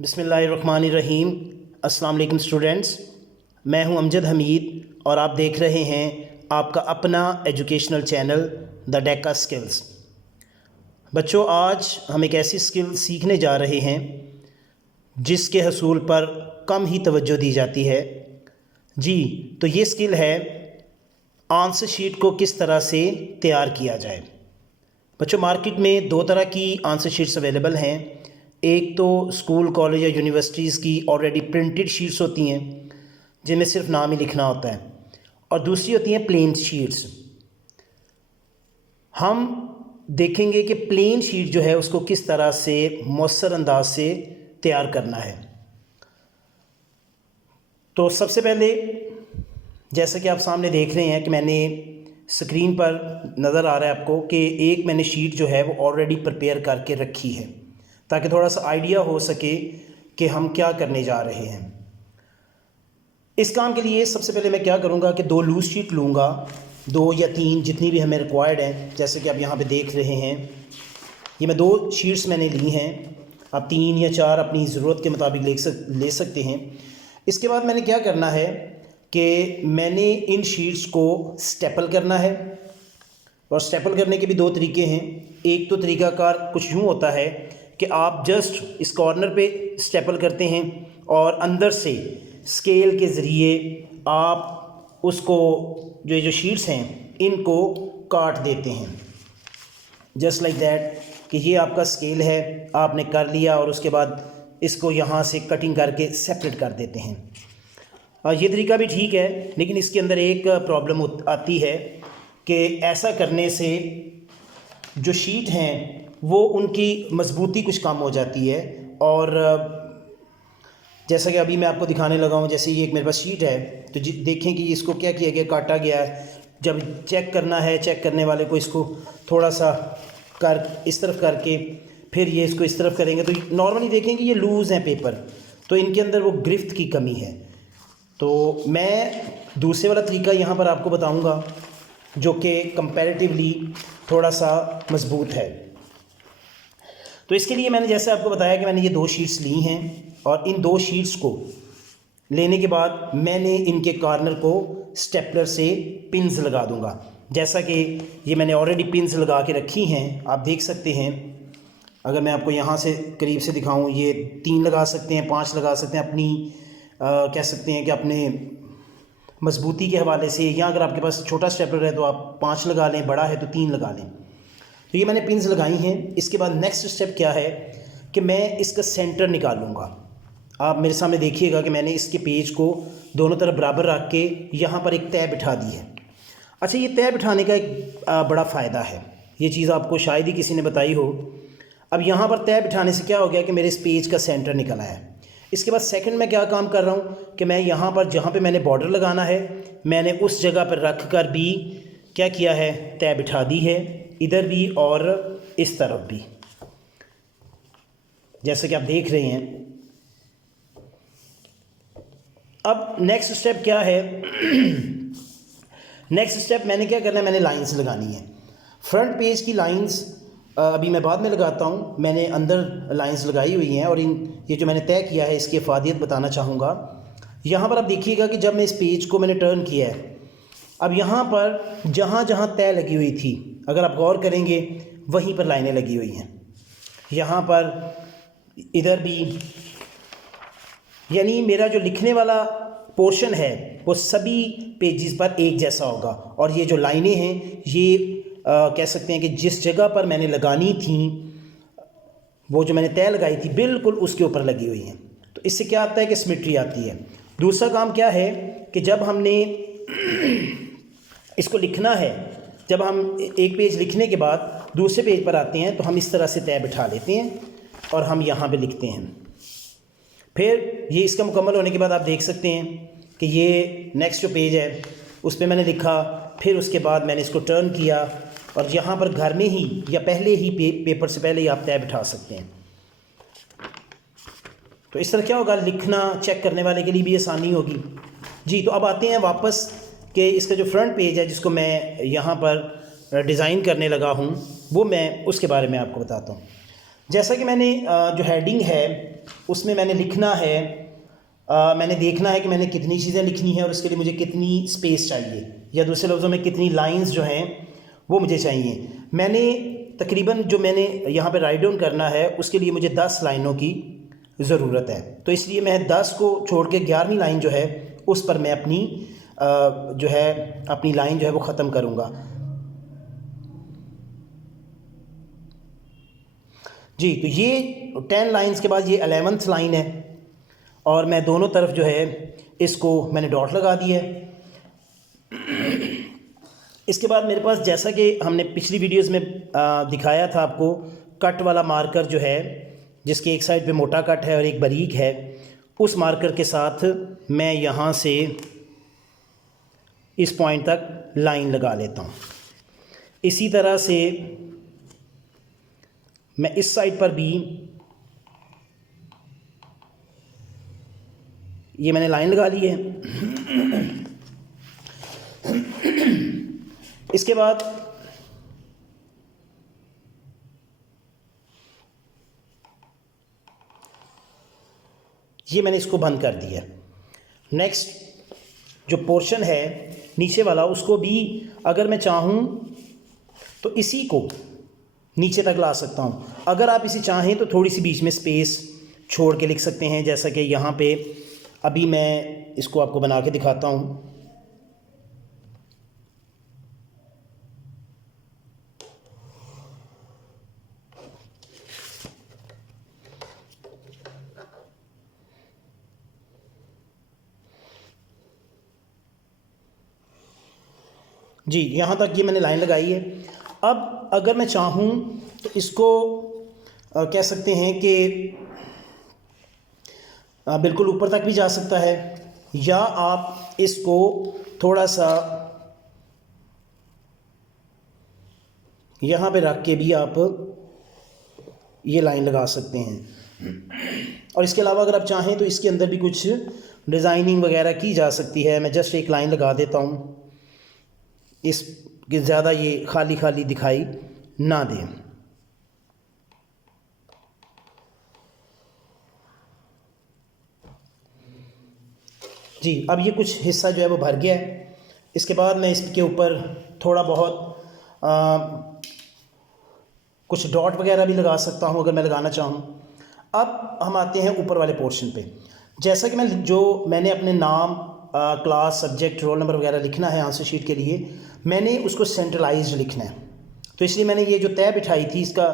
बिस्मिल्लाहिर्रहमानिर्रहीम। अस्सलाम वालेकुम स्टूडेंट्स, मैं हूं अमजद हमीद और आप देख रहे हैं आपका अपना educational channel the Deka skills. बच्चों, आज हम एक ऐसी स्किल सीखने जा रहे हैं जिसके हसूल पर कम ही तवज्जो दी जाती है। जी, तो ये स्किल है आंसर शीट को किस तरह से तैयार किया जाए। बच्चों, मार्केट में दो तरह की आंसर शीट्स अवेलेबल हैं। एक तो स्कूल, कॉलेज या यूनिवर्सिटीज़ की ऑलरेडी प्रिंटेड शीट्स होती हैं जिनमें सिर्फ नाम ही लिखना होता है, और दूसरी होती हैं प्लेन शीट्स। हम देखेंगे कि प्लेन शीट जो है उसको किस तरह से मौसर अंदाज से तैयार करना है। तो सबसे पहले, जैसा कि आप सामने देख रहे हैं कि मैंने स्क्रीन पर नज़र आ रहा है आपको कि एक मैंने शीट जो है वो ऑलरेडी प्रिपेयर करके रखी है ताकि थोड़ा सा आइडिया हो सके कि हम क्या करने जा रहे हैं। इस काम के लिए सबसे पहले मैं क्या करूँगा कि दो लूज शीट लूँगा, 2 या 3 जितनी भी हमें रिक्वायर्ड हैं। जैसे कि आप यहाँ पे देख रहे हैं, ये मैं 2 शीट्स मैंने ली हैं। आप 3 या 4 अपनी ज़रूरत के मुताबिक ले सकते हैं। इसके बाद मैंने क्या करना है कि मैंने इन शीट्स को स्टेपल करना है, और स्टेपल करने के भी 2 तरीके हैं। एक तो तरीकाकार कुछ यूँ होता है कि आप जस्ट इस कॉर्नर पे स्टेपल करते हैं और अंदर से स्केल के ज़रिए आप उसको जो शीट्स हैं इनको काट देते हैं, जस्ट लाइक दैट, कि ये आपका स्केल है, आपने कर लिया और उसके बाद इसको यहाँ से कटिंग करके सेपरेट कर देते हैं। ये तरीका भी ठीक है, लेकिन इसके अंदर एक प्रॉब्लम आती है कि ऐसा करने से जो शीट हैं वो उनकी मजबूती कुछ कम हो जाती है। और जैसा कि अभी मैं आपको दिखाने लगा हूँ, जैसे ये एक मेरे पास शीट है, तो देखें कि इसको क्या किया गया, काटा गया है। जब चेक करना है, चेक करने वाले को इसको थोड़ा सा इस तरफ करके फिर ये इसको इस तरफ करेंगे तो नॉर्मली देखें कि ये लूज़ हैं पेपर, तो इनके अंदर वो गिरफ्त की कमी है। तो मैं दूसरे वाला तरीका यहाँ पर आपको बताऊँगा जो कि कंपैरेटिवली थोड़ा सा मजबूत है। तो इसके लिए मैंने जैसे आपको बताया कि मैंने ये 2 शीट्स ली हैं, और इन 2 शीट्स को लेने के बाद मैंने इनके कॉर्नर को स्टेपलर से पिन्स लगा दूंगा। जैसा कि ये मैंने ऑलरेडी पिन्स लगा के रखी हैं, आप देख सकते हैं। अगर मैं आपको यहाँ से करीब से दिखाऊं, ये 3 लगा सकते हैं, 5 लगा सकते हैं, अपनी कह सकते हैं कि अपने मजबूती के हवाले से, या अगर आपके पास छोटा स्टेपलर है तो आप 5 लगा लें, बड़ा है तो 3 लगा लें। तो ये मैंने पिन्स लगाई हैं। इसके बाद नेक्स्ट स्टेप क्या है कि मैं इसका सेंटर निकालूंगा। आप मेरे सामने देखिएगा कि मैंने इसके पेज को दोनों तरफ बराबर रख के यहाँ पर एक तय बिठा दी है। अच्छा, ये तय बिठाने का एक बड़ा फ़ायदा है, ये चीज़ आपको शायद ही किसी ने बताई हो। अब यहाँ पर तय बिठाने से क्या हो गया कि मेरे इस पेज का सेंटर निकल आया है। इसके बाद सेकंड में क्या काम कर रहा हूँ कि मैं यहाँ पर जहाँ पे मैंने बॉर्डर लगाना है, मैंने उस जगह पर रख कर भी क्या किया है, तय बिठा दी है, इधर भी और इस तरफ भी, जैसे कि आप देख रहे हैं। अब नेक्स्ट स्टेप क्या है नेक्स्ट स्टेप मैंने क्या करना है, मैंने लाइंस लगानी है। फ्रंट पेज की लाइंस अभी मैं बाद में लगाता हूँ, मैंने अंदर लाइंस लगाई हुई हैं, और ये जो मैंने तय किया है इसकी अफादियत बताना चाहूँगा। यहाँ पर आप देखिएगा कि जब मैं इस पेज को मैंने टर्न किया है, अब यहाँ पर जहाँ जहाँ तय लगी हुई थी, अगर आप गौर करेंगे वहीं पर लाइनें लगी हुई हैं। यहाँ पर, इधर भी, यानी मेरा जो लिखने वाला पोर्शन है वो सभी पेजेस पर एक जैसा होगा। और ये जो लाइनें हैं ये कह सकते हैं कि जिस जगह पर मैंने लगानी थी, वो जो मैंने तय लगाई थी बिल्कुल उसके ऊपर लगी हुई हैं। तो इससे क्या आता है कि सिमेट्री आती है। दूसरा काम क्या है कि जब हमने इसको लिखना है, जब हम एक पेज लिखने के बाद दूसरे पेज पर आते हैं तो हम इस तरह से तय बिठा लेते हैं और हम यहाँ पे लिखते हैं। फिर ये इसका मुकम्मल होने के बाद आप देख सकते हैं कि ये नेक्स्ट जो पेज है उस पर मैंने लिखा, फिर उसके बाद मैंने इसको टर्न किया, और यहाँ पर घर में ही या पहले ही पेपर से पहले ही आप तय बिठा सकते हैं। तो इस तरह क्या होगा, लिखना चेक करने वाले के लिए भी आसानी होगी। जी, तो अब आते हैं वापस कि इसका जो फ्रंट पेज है जिसको मैं यहाँ पर डिज़ाइन करने लगा हूँ, वो मैं उसके बारे में आपको बताता हूँ। जैसा कि मैंने जो हेडिंग है उसमें मैंने लिखना है, मैंने देखना है कि मैंने कितनी चीज़ें लिखनी है और उसके लिए मुझे कितनी स्पेस चाहिए, या दूसरे लफ्ज़ों में कितनी लाइंस जो हैं वो मुझे चाहिए। मैंने तकरीबन जो मैंने यहाँ पे राइट डाउन करना है उसके लिए मुझे 10 लाइनों की ज़रूरत है, तो इसलिए मैं 10 को छोड़ के 11वीं लाइन जो है उस पर मैं अपनी जो है अपनी लाइन जो है वो ख़त्म करूँगा। जी, तो ये 10 लाइंस के बाद ये 11th लाइन है और मैं दोनों तरफ जो है इसको मैंने डॉट लगा दिया है। इसके बाद मेरे पास, जैसा कि हमने पिछली वीडियोस में दिखाया था आपको, कट वाला मार्कर जो है जिसके एक साइड पे मोटा कट है और एक बारीक है, उस मार्कर के साथ मैं यहाँ से इस पॉइंट तक लाइन लगा लेता हूँ। इसी तरह से मैं इस साइड पर भी ये मैंने लाइन लगा ली है। इसके बाद ये मैंने इसको बंद कर दिया। नेक्स्ट जो पोर्शन है नीचे वाला, उसको भी अगर मैं चाहूँ तो इसी को नीचे तक ला सकता हूँ। अगर आप इसे चाहें तो थोड़ी सी बीच में स्पेस छोड़ के लिख सकते हैं, जैसा कि यहाँ पे अभी मैं इसको आपको बना के दिखाता हूँ। जी, यहाँ तक ये मैंने लाइन लगाई है। अब अगर मैं चाहूँ तो इसको कह सकते हैं कि बिल्कुल ऊपर तक भी जा सकता है, या आप इसको थोड़ा सा यहाँ पे रख के भी आप ये लाइन लगा सकते हैं। और इसके अलावा अगर आप चाहें तो इसके अंदर भी कुछ डिज़ाइनिंग वगैरह की जा सकती है। मैं जस्ट एक लाइन लगा देता हूँ, इसके ज़्यादा ये खाली खाली दिखाई ना दें। जी, अब ये कुछ हिस्सा जो है वो भर गया है। इसके बाद मैं इसके ऊपर थोड़ा बहुत कुछ डॉट वगैरह भी लगा सकता हूँ अगर मैं लगाना चाहूँ। अब हम आते हैं ऊपर वाले पोर्शन पे। जैसा कि मैंने अपने नाम, क्लास, सब्जेक्ट, रोल नंबर वगैरह लिखना है आंसर शीट के लिए, मैंने उसको सेंट्रलाइज्ड लिखना है। तो इसलिए मैंने ये जो तय बिठाई थी इसका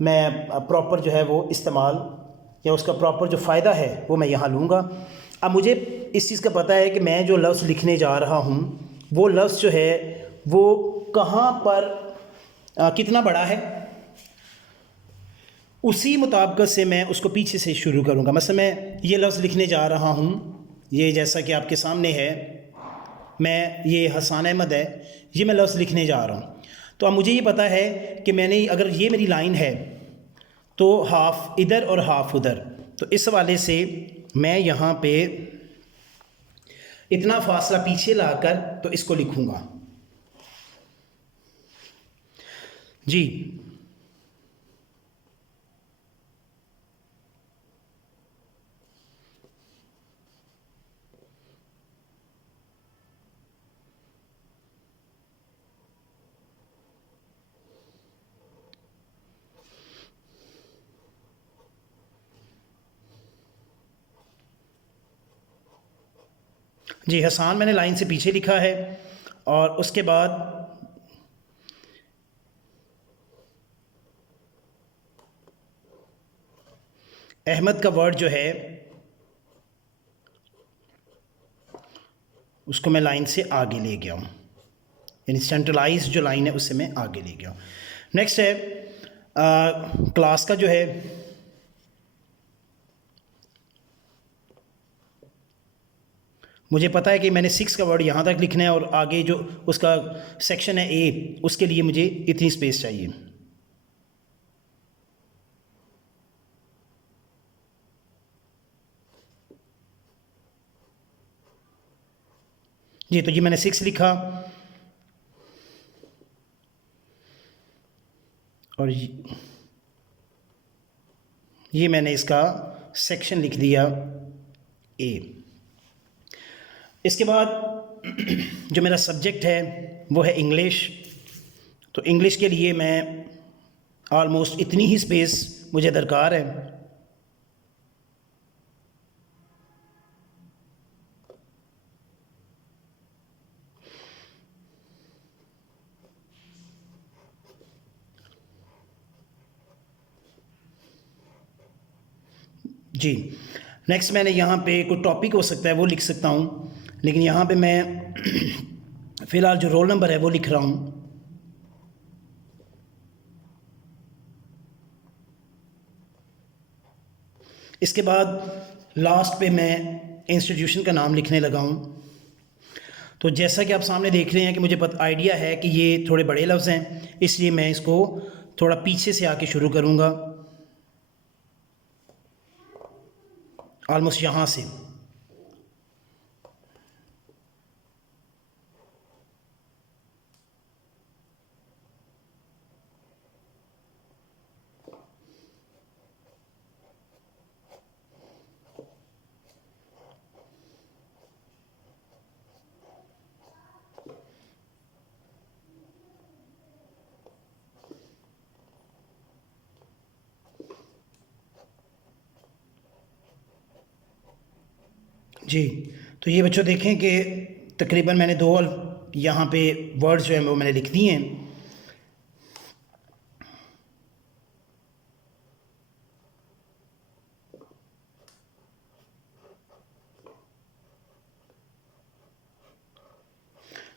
मैं प्रॉपर जो है वो इस्तेमाल, या उसका प्रॉपर जो फ़ायदा है वो मैं यहाँ लूँगा। अब मुझे इस चीज़ का पता है कि मैं जो लफ्ज़ लिखने जा रहा हूँ वो लफ्ज़ जो है वो कहाँ पर कितना बड़ा है, उसी मुताबिक से मैं उसको पीछे से शुरू करूँगा। मसलन मैं ये लफ्ज़ लिखने जा रहा हूँ, ये जैसा कि आपके सामने है, ये हसन अहमद है, ये मैं लफ्ज़ लिखने जा रहा हूँ। तो अब मुझे ये पता है कि मैंने, अगर ये मेरी लाइन है तो हाफ़ इधर और हाफ़ उधर, तो इस हवाले से मैं यहाँ पे इतना फासला पीछे लाकर तो इसको लिखूँगा। जी, जी, हसान मैंने लाइन से पीछे लिखा है, और उसके बाद अहमद का वर्ड जो है उसको मैं लाइन से आगे ले गया हूँ, यानी सेंट्रलाइज जो लाइन है उससे मैं आगे ले गया हूँ। नेक्स्ट है क्लास का जो है, मुझे पता है कि मैंने 6 का वर्ड यहाँ तक लिखना है और आगे जो उसका सेक्शन है ए, उसके लिए मुझे इतनी स्पेस चाहिए। जी, तो ये मैंने 6 लिखा, और ये मैंने इसका सेक्शन लिख दिया ए। इसके बाद जो मेरा सब्जेक्ट है वो है इंग्लिश। तो इंग्लिश के लिए मैं ऑलमोस्ट इतनी ही स्पेस मुझे दरकार है। जी, नेक्स्ट मैंने यहाँ पे कोई टॉपिक हो सकता है वो लिख सकता हूँ, लेकिन यहाँ पे मैं फ़िलहाल जो रोल नंबर है वो लिख रहा हूँ। इसके बाद लास्ट पे मैं इंस्टीट्यूशन का नाम लिखने लगा हूँ। तो जैसा कि आप सामने देख रहे हैं कि मुझे आइडिया है कि ये थोड़े बड़े लफ्ज़ हैं, इसलिए मैं इसको थोड़ा पीछे से आके शुरू करूँगा, ऑलमोस्ट यहाँ से। जी, तो ये बच्चों देखें कि तकरीबन मैंने दो यहाँ पे वर्ड्स जो हैं वो मैंने लिख दिए हैं।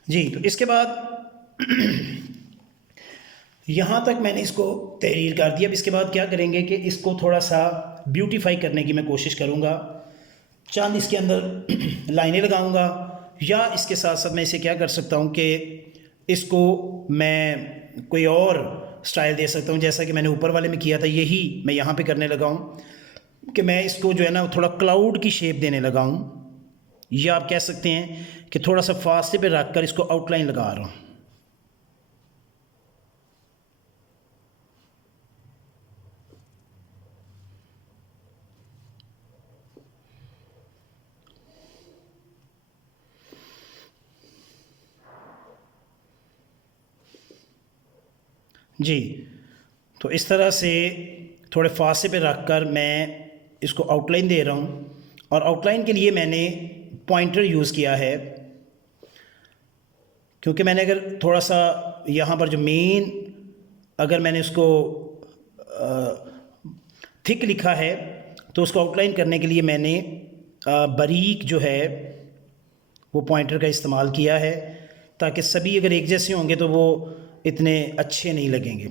जी, तो इसके बाद यहाँ तक मैंने इसको तहरीर कर दिया। अब इसके बाद क्या करेंगे कि इसको थोड़ा सा ब्यूटीफाई करने की मैं कोशिश करूँगा। चंद इसके अंदर लाइनें लगाऊंगा, या इसके साथ साथ मैं इसे क्या कर सकता हूँ कि इसको मैं कोई और स्टाइल दे सकता हूँ, जैसा कि मैंने ऊपर वाले में किया था। यही मैं यहाँ पे करने लगा हूँ कि मैं इसको जो है ना थोड़ा क्लाउड की शेप देने लगा हूँ, या आप कह सकते हैं कि थोड़ा सा फासले पे रख कर इसको आउटलाइन लगा रहा हूँ। जी, तो इस तरह से थोड़े फासले पे रख कर मैं इसको आउटलाइन दे रहा हूँ, और आउटलाइन के लिए मैंने पॉइंटर यूज़ किया है, क्योंकि मैंने अगर थोड़ा सा यहाँ पर जो मेन अगर मैंने उसको थिक लिखा है तो उसको आउटलाइन करने के लिए मैंने बारीक जो है वो पॉइंटर का इस्तेमाल किया है, ताकि सभी अगर एक जैसे होंगे तो वो इतने अच्छे नहीं लगेंगे।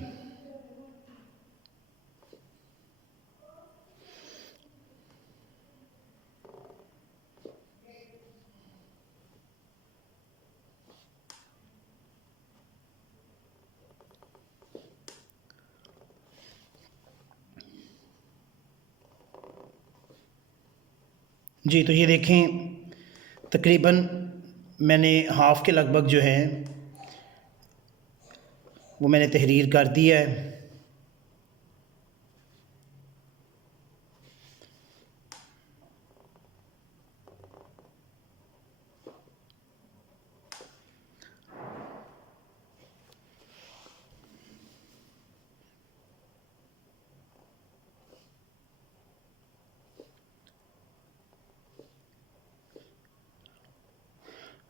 जी, तो ये देखें तकरीबन मैंने हाफ़ के लगभग जो है वो मैंने तहरीर कर दिया है।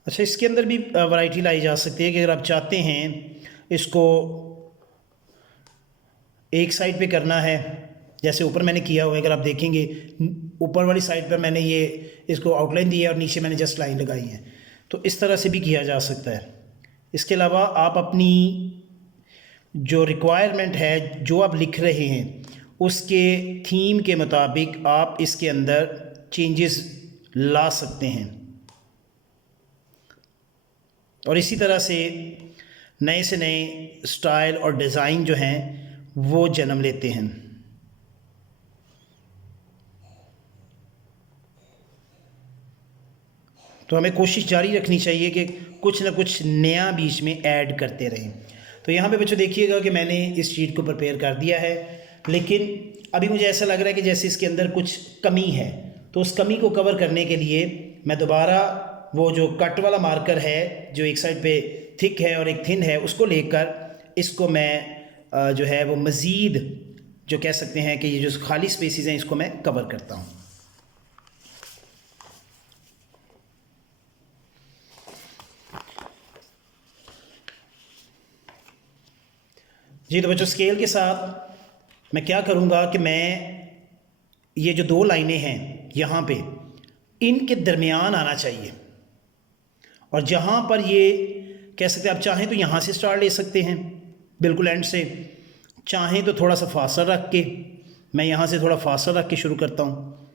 अच्छा, इसके अंदर भी वैरायटी लाई जा सकती है कि अगर आप चाहते हैं इसको एक साइड पे करना है, जैसे ऊपर मैंने किया हुआ है, अगर आप देखेंगे ऊपर वाली साइड पर मैंने ये इसको आउटलाइन दी है और नीचे मैंने जस्ट लाइन लगाई है, तो इस तरह से भी किया जा सकता है। इसके अलावा आप अपनी जो रिक्वायरमेंट है, जो आप लिख रहे हैं, उसके थीम के मुताबिक आप इसके अंदर चेंजेस ला सकते हैं, और इसी तरह से नए से नए स्टाइल और डिज़ाइन जो हैं वो जन्म लेते हैं। तो हमें कोशिश जारी रखनी चाहिए कि कुछ ना कुछ नया बीच में ऐड करते रहें। तो यहाँ पे बच्चों देखिएगा कि मैंने इस शीट को प्रिपेयर कर दिया है, लेकिन अभी मुझे ऐसा लग रहा है कि जैसे इसके अंदर कुछ कमी है, तो उस कमी को कवर करने के लिए मैं दोबारा वो जो कट वाला मार्कर है जो एक साइड पे थिक है और एक थिन है, उसको लेकर इसको मैं जो है वो मज़ीद जो कह सकते हैं कि ये जो खाली स्पेसेस हैं इसको मैं कवर करता हूँ। जी तो बच्चों, स्केल के साथ मैं क्या करूँगा कि मैं ये जो दो लाइनें हैं यहाँ पे, इनके दरमियान आना चाहिए। और जहाँ पर ये कह सकते हैं, आप चाहें तो यहाँ से स्टार्ट ले सकते हैं बिल्कुल एंड से, चाहें तो थोड़ा सा फासला रख के, मैं यहाँ से थोड़ा फासला रख के शुरू करता हूँ,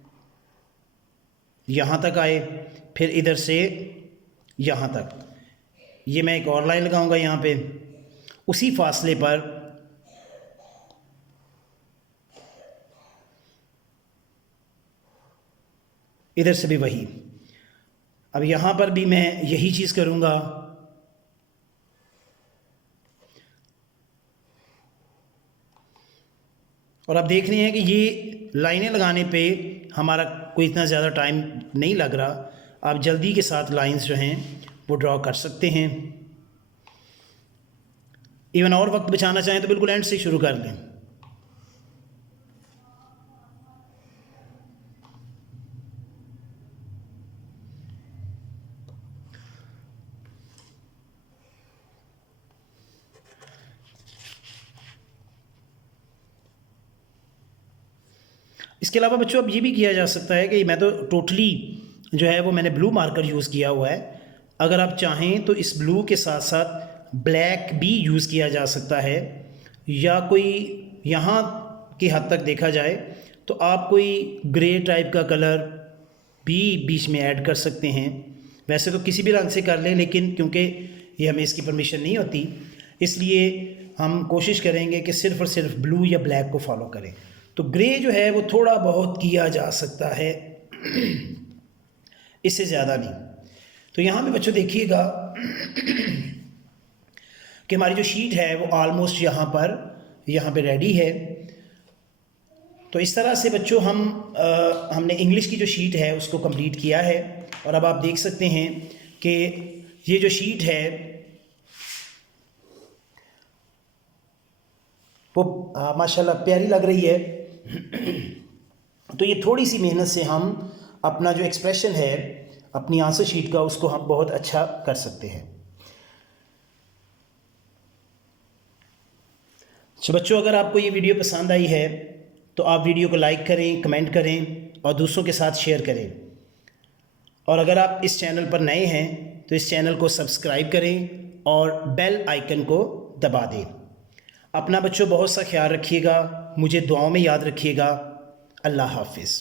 यहाँ तक आए, फिर इधर से यहाँ तक, ये मैं एक और लाइन लगाऊंगा यहाँ पे, उसी फासले पर इधर से भी वही। अब यहाँ पर भी मैं यही चीज़ करूँगा। और आप देख रहे हैं कि ये लाइनें लगाने पे हमारा कोई इतना ज़्यादा टाइम नहीं लग रहा। आप जल्दी के साथ लाइंस जो हैं वो ड्रॉ कर सकते हैं। इवन और वक्त बचाना चाहें तो बिल्कुल एंड से शुरू कर लें। इसके अलावा बच्चों अब ये भी किया जा सकता है कि मैं तो टोटली जो है वो मैंने ब्लू मार्कर यूज़ किया हुआ है। अगर आप चाहें तो इस ब्लू के साथ साथ ब्लैक भी यूज़ किया जा सकता है, या कोई यहाँ की हद तक देखा जाए तो आप कोई ग्रे टाइप का कलर भी बीच में ऐड कर सकते हैं। वैसे तो किसी भी रंग से कर लें, लेकिन क्योंकि ये हमें इसकी परमिशन नहीं होती, इसलिए हम कोशिश करेंगे कि सिर्फ़ और सिर्फ ब्लू या ब्लैक को फॉलो करें। तो ग्रे जो है वो थोड़ा बहुत किया जा सकता है, इससे ज़्यादा नहीं। तो यहाँ पे बच्चों देखिएगा कि हमारी जो शीट है वो ऑलमोस्ट यहाँ पे रेडी है। तो इस तरह से बच्चों हमने इंग्लिश की जो शीट है उसको कंप्लीट किया है। और अब आप देख सकते हैं कि ये जो शीट है वो माशाल्लाह प्यारी लग रही है। तो ये थोड़ी सी मेहनत से हम अपना जो एक्सप्रेशन है अपनी आंसर शीट का, उसको हम बहुत अच्छा कर सकते हैं। तो बच्चों, अगर आपको ये वीडियो पसंद आई है तो आप वीडियो को लाइक करें, कमेंट करें और दूसरों के साथ शेयर करें। और अगर आप इस चैनल पर नए हैं तो इस चैनल को सब्सक्राइब करें और बेल आइकन को दबा दें। अपना बच्चों बहुत सा ख्याल रखिएगा, मुझे दुआओं में याद रखिएगा। अल्लाह हाफिज़।